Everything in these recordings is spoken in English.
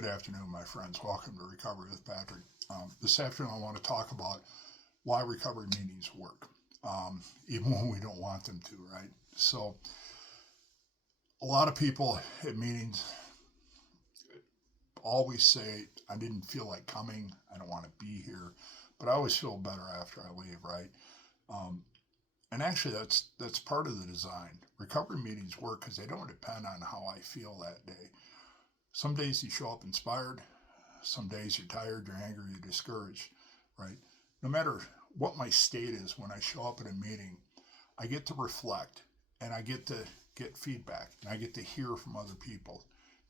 Good afternoon, my friends. Welcome to Recovery with Patrick. This afternoon, I want to talk about why recovery meetings work, even when we don't want them to, right? So, a lot of people at meetings always say, I didn't feel like coming, I don't want to be here, but I always feel better after I leave, right? Um, and actually, that's part of the design. Recovery meetings work because they don't depend on how I feel that day. Some days you show up inspired. Some days you're tired, you're angry, you're discouraged, right? No matter what my state is when I show up at a meeting, I get to reflect and I get to get feedback and I get to hear from other people,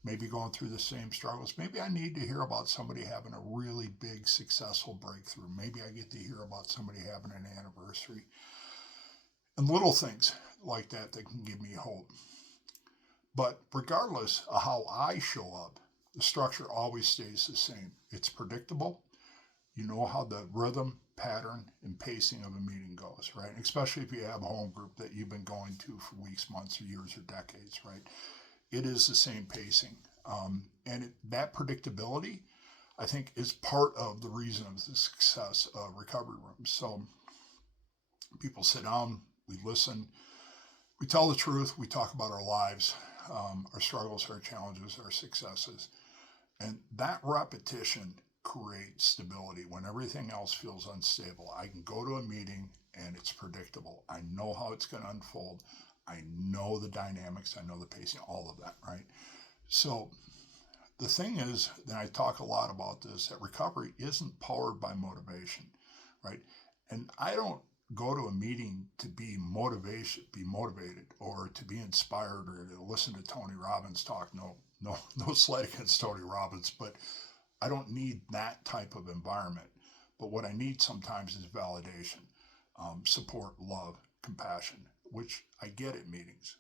maybe going through the same struggles. Maybe I need to hear about somebody having a really big successful breakthrough. Maybe I get to hear about somebody having an anniversary and little things like that that can give me hope. But regardless of how I show up, the structure always stays the same. It's predictable. You know how the rhythm, pattern, and pacing of a meeting goes, right? Especially if you have a home group that you've been going to for weeks, months, or years, or decades, right? It is the same pacing. That predictability, I think, is part of the reason of the success of recovery rooms. So people sit down, we listen, we tell the truth, we talk about our lives, our struggles, our challenges, our successes. And that repetition creates stability when everything else feels unstable. I can go to a meeting and it's predictable. I know how it's going to unfold. I know the dynamics. I know the pacing, all of that, right? So the thing is, and I talk a lot about this, that recovery isn't powered by motivation, right? And I don't go to a meeting to be motivated or to be inspired or to listen to Tony Robbins talk. No slight against Tony Robbins, but I don't need that type of environment. But what I need sometimes is validation, support, love, compassion, which I get at meetings.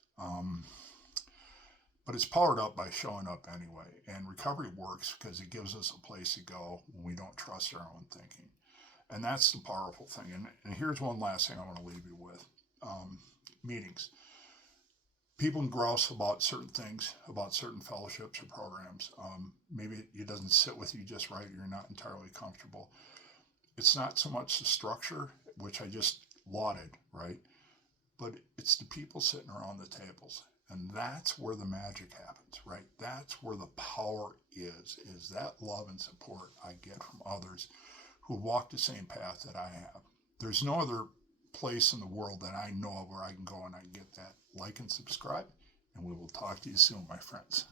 But it's powered up by showing up anyway. And recovery works because it gives us a place to go when we don't trust our own thinking. And that's the powerful thing. And here's one last thing I want to leave you with. Meetings. People can grouse about certain things, about certain fellowships or programs. Maybe it doesn't sit with you just right. You're not entirely comfortable. It's not so much the structure, which I just lauded, right? But it's the people sitting around the tables. And that's where the magic happens, right? That's where the power is that love and support I get from others who walk the same path that I have. There's no other place in the world that I know of where I can go and I can get that. Like and subscribe, and we will talk to you soon, my friends.